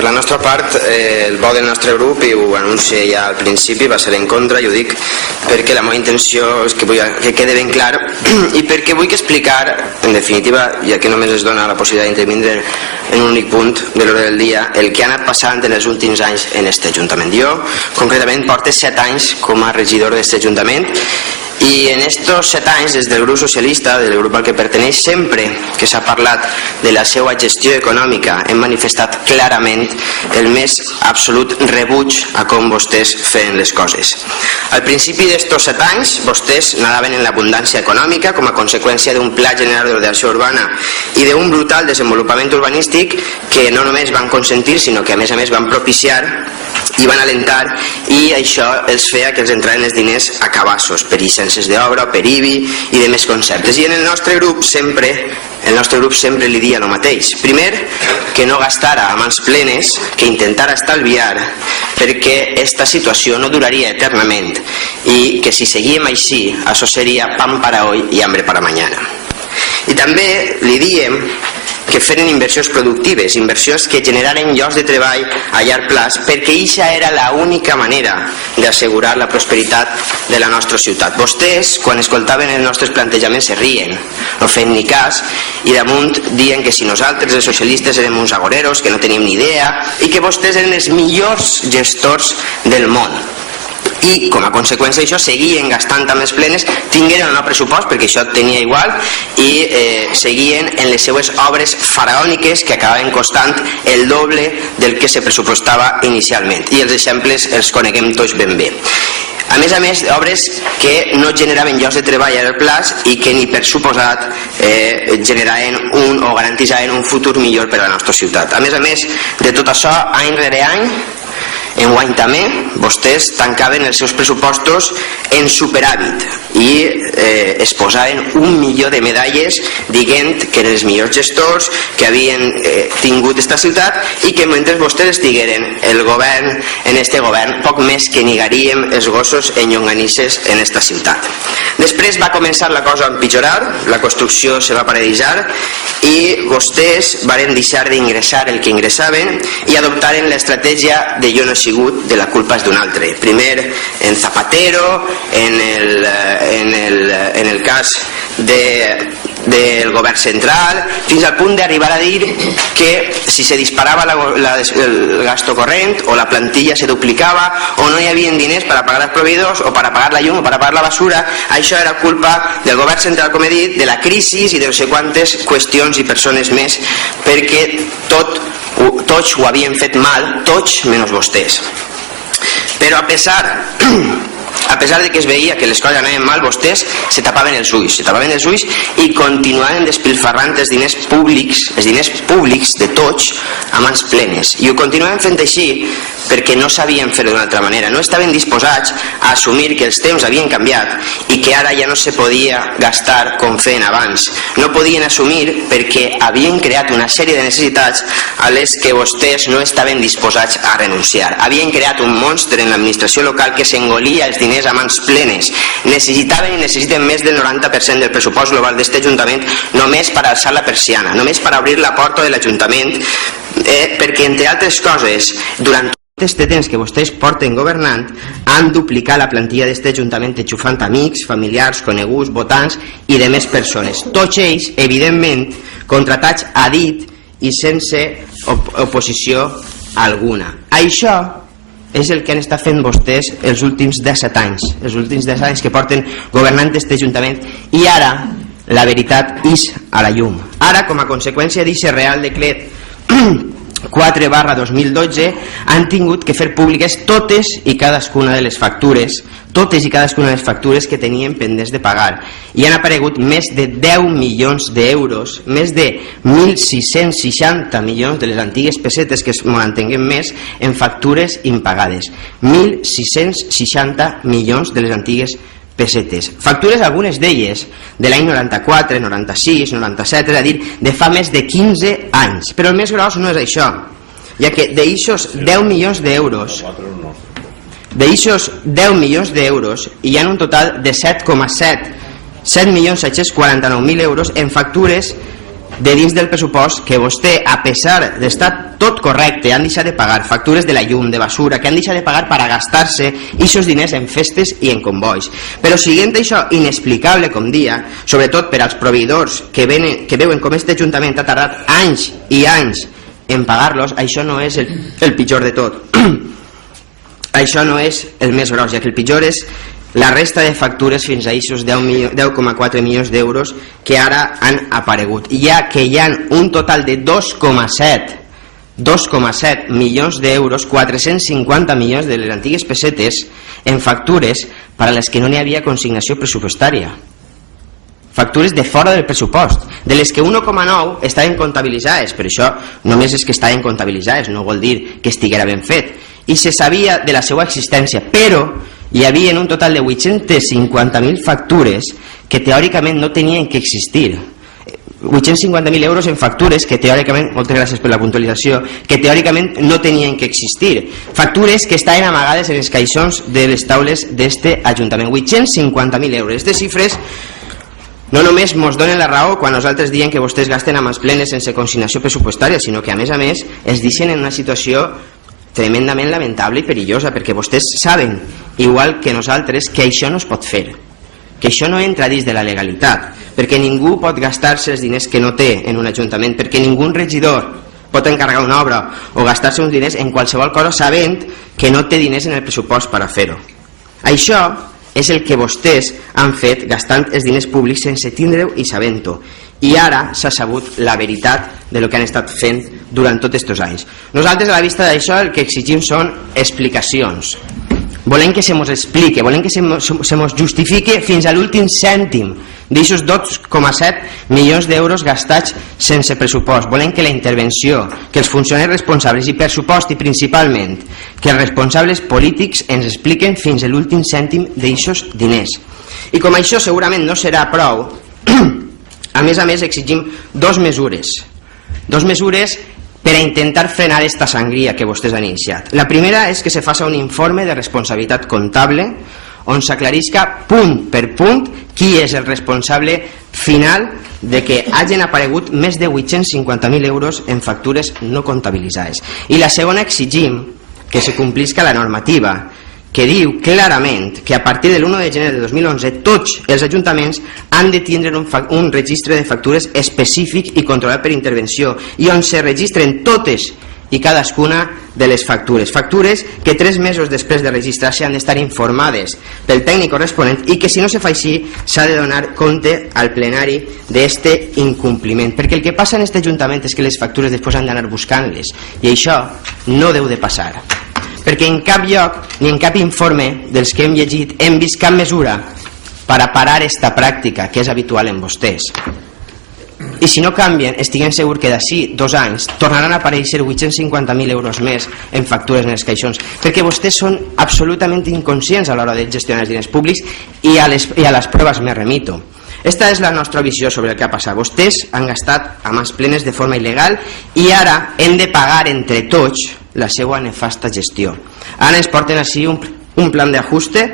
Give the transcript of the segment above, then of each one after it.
Per la nostra part, el vot del nostre grup, i ho anuncio ja al principi, va ser en contra, i ho dic perquè la meva intenció és que vull que quede ben clar i perquè vull explicar, en definitiva, ja que només es dona la possibilitat d'intervindre en un únic punt de l'hora del dia, el que ha anat passant en els últims anys en aquest Ajuntament. Jo, concretament, porto 7 anys com a regidor d'aquest Ajuntament, i en estos 7 anys, des del grup socialista, del grup al que perteneix, sempre que s'ha parlat de la seva gestió econòmica hem manifestat clarament el més absolut rebuig a com vostès feien les coses. Al principi d'estos 7 anys, vostès nadaven en l'abundància econòmica com a conseqüència d'un pla general d'ordenació urbana i d'un brutal desenvolupament urbanístic que no només van consentir, sinó que a més van propiciar i van alentar, i això els feia que els entraven els diners a cabassos, per llicències d'obra, per IBI i de més conceptes. I en el nostre grup sempre li dia el mateix. Primer, que no gastara a mans plenes, que intentara estalviar, perquè aquesta situació no duraria eternament i que si seguíem així, això seria pan para hoy y hambre para mañana. I també li diem que feren inversions productives, inversions que generaren llocs de treball a llarg plaç, perquè aquesta era l'única manera d'assegurar la prosperitat de la nostra ciutat. Vostès, quan escoltaven els nostres plantejaments, se rien, no feien ni cas, i damunt diuen que si nosaltres, els socialistes, érem uns agoreros, que no teníem ni idea, i que vostès eren els millors gestors del món. I com a conseqüència d'això seguien gastant amb les plenes, tingueren el nou pressupost perquè això tenia igual, i seguien en les seues obres faraòniques que acabaven costant el doble del que se pressupostava inicialment, i els exemples els coneguem tots ben bé. A més, obres que no generaven llocs de treball a llarg plaç i que ni per suposat generaven o garantissaven un futur millor per a la nostra ciutat. A més de tot això, any rere any, enguany també, vostès tancaven els seus pressupostos en superàvit i es posaven 1 milió de medalles dient que eren els millors gestors que havien tingut esta ciutat, i que mentre vostès estigueren en este govern, poc més que negaríem els gossos en llonganisses en esta ciutat. Després va començar la cosa a empitjorar, la construcció se va paralitzar i vostès varen deixar d'ingressar el que ingressaven i adoptaren l'estratègia de jo no he sigut, de la culpa és d'un altre. Primer en Zapatero, en el cas del govern central, fins al punt d'arribar a dir que si se disparava el gasto corrent o la plantilla se duplicava o no hi havia diners per a pagar els proveïdors o per a pagar la llum o per a pagar la basura, això era culpa del govern central, com he dit, de la crisi i de no sé quantes qüestions i persones més, perquè tots ho havien fet mal, tots menys vostès. Però a pesar de que es veia que les coses anaven mal, vostès se tapaven els ulls i continuaven despilfarrant els diners públics de tots a mans plenes, i ho continuaven fent així perquè no sabien fer-ho d'una altra manera, no estaven disposats a assumir que els temps havien canviat i que ara ja no se podia gastar com feien abans. No podien assumir perquè havien creat una sèrie de necessitats a les que vostès no estaven disposats a renunciar. Havien creat un monstre en l'administració local que s'engolia els diners a mans plenes. Necessitaven i necessiten més del 90% del pressupost global d'aquest Ajuntament només per alçar la persiana, només per obrir la porta de l'Ajuntament, perquè, entre altres coses, durant este temps que vostès porten governant, han duplicat la plantilla d'aquest Ajuntament enxufant amics, familiars, coneguts, votants i de més persones. Tots ells, evidentment, contratats a dit i sense oposició alguna. Això és el que han estat fent vostès els últims 17 anys que porten governant aquest Ajuntament, i ara la veritat és a la llum. Ara, com a conseqüència d'aquest Real Decret 4/2012, han tingut que fer públiques totes i cadascuna de les factures que tenien pendents de pagar, i han aparegut més de 10 milions d'euros, més de 1.660 milions de les antigues pessetes, que m'ho entenguem més, en factures impagades. 1.660 milions de les antigues pessetes. Factures, algunes d'elles, de l'any 94, 96, 97, és a dir, de fa més de 15 anys. Però el més gros no és això, ja que d'aixos 10 milions d'euros, hi ha un total de 7,7 7.749.000 euros en factures de dins del pressupost que vostè, a pesar d'estar tot correcte, han deixat de pagar factures de la llum, de basura, que han deixat de pagar per a gastar-se aquests diners en festes i en convois. Però siguent això inexplicable, com dia, sobretot per als proveïdors que veuen com aquest Ajuntament ha tardat anys i anys en pagar-los, això no és el pitjor de tot. Això no és el més gros, ja que el pitjor és la resta de factures fins a aquests 10,4 milions d'euros que ara han aparegut, ja que hi ha un total de 2,7 milions d'euros, 450 milions de les antigues pessetes en factures per a les que no n'hi havia consignació pressupostària, factures de fora del pressupost, de les que 1,9 estaven comptabilitzades. Per això només és que estaven comptabilitzades, no vol dir que estiguera ben fet, i se sabia de la seva existència, però hi havia un total de 850.000 factures que teòricament no tenien que existir. 850.000 euros en factures que teòricament, moltes gràcies per la puntualització, que teòricament no tenien que existir. Factures que estaven amagades en els caixons de les taules d'este Ajuntament. 850.000 euros. Aquestes xifres no només ens donen la raó quan nosaltres diem que vostès gasten a mans plenes sense consignació pressupostària, sinó que a més es deixen en una situació tremendament lamentable i perillosa, perquè vostès saben, igual que nosaltres, que això no es pot fer, que això no entra dins de la legalitat, perquè ningú pot gastar-se els diners que no té en un ajuntament, perquè ningú regidor pot encarregar una obra o gastar-se uns diners en qualsevol cosa sabent que no té diners en el pressupost per a fer-ho. Això és el que vostès han fet gastant els diners públics sense tindre-ho i sabent-ho. I ara s'ha sabut la veritat de lo que han estat fent durant tots aquests anys. Nosaltres, a la vista d'això, el que exigim són explicacions. Volem que se mos explique, volem que se mos justifique fins a l'últim cèntim d'aixos 2,7 milions d'euros gastats sense pressupost. Volem que la intervenció, que els funcionaris responsables i pressupost, i principalment que els responsables polítics ens expliquen fins a l'últim cèntim d'aixos diners. I com això segurament no serà prou, a més exigim dues mesures per a intentar frenar aquesta sangria que vostès han iniciat. La primera és que se faci un informe de responsabilitat comptable on s'aclarisca punt per punt qui és el responsable final de que hagin aparegut més de 850.000 euros en factures no comptabilitzades. I la segona, exigim que se complisca la normativa que diu clarament que a partir de l'1 de gener de 2011 tots els ajuntaments han de tindre un registre de factures específic i controlat per intervenció i on se registren totes i cadascuna de les factures que 3 mesos després de registrar-se han d'estar informades pel tècnic corresponent i que si no se fa així s'ha de donar compte al plenari d'este incompliment, perquè el que passa en este ajuntament és que les factures després han d'anar buscant-les i això no deu de passar, perquè en cap lloc ni en cap informe dels que hem llegit hem vist cap mesura per a parar esta pràctica que és habitual en vostès. I si no canvien, estiguem segurs que d'ací 2 anys tornaran a aparèixer 850.000 euros més en factures en els caixons, perquè vostès són absolutament inconscients a l'hora de gestionar els diners públics i a les proves me remito. Esta és la nostra visió sobre el que ha passat. Vostès han gastat a mans plenes de forma il·legal i ara hem de pagar entre tots la seva nefasta gestió. Ara ens porten així un plan d'ajuste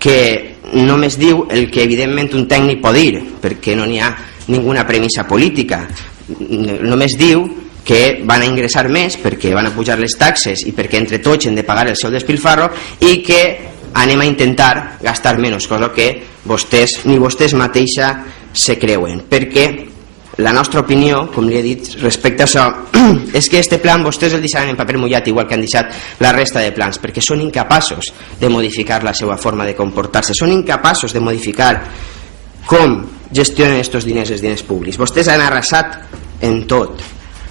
que només diu el que evidentment un tècnic pot dir, perquè no n'hi ha ninguna premissa política. Només diu que van a ingressar més perquè van a pujar les taxes i perquè entre tots hem de pagar el seu despilfarro i que anem a intentar gastar menys, cosa que vostès ni vostès mateixa se creuen, perquè la nostra opinió, com li he dit respecte a això, és que este plan vostès el deixaran en paper mullat igual que han deixat la resta de plans, perquè són incapaços de modificar la seva forma de comportar-se, són incapaços de modificar com gestionen aquests diners, els diners públics. Vostès han arrasat en tot,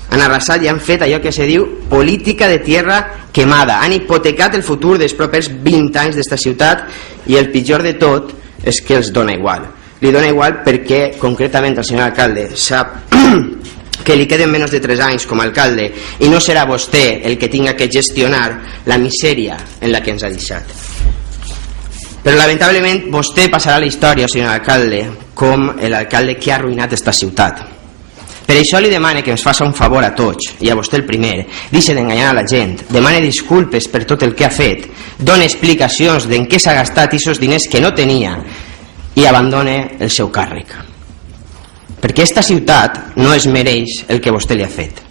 han arrasat i han fet allò que se diu política de tierra quemada, han hipotecat el futur dels propers 20 anys d'esta ciutat i el pitjor de tot és que els dona igual. Li dona igual perquè concretament el senyor alcalde sap que li queden menys de 3 anys com a alcalde i no serà vostè el que tinga que gestionar la misèria en la que ens ha deixat. Però lamentablement vostè passarà a la història, senyor alcalde, com l'alcalde que ha arruïnat esta ciutat. Per això li demane que ens faci un favor a tots, i a vostè el primer, deixi d'enganyar a la gent, demane disculpes per tot el que ha fet, doni explicacions d'en què s'ha gastat aquests diners que no tenia i abandone el seu càrrec. perquè esta ciutat no es mereix el que vostè li ha fet.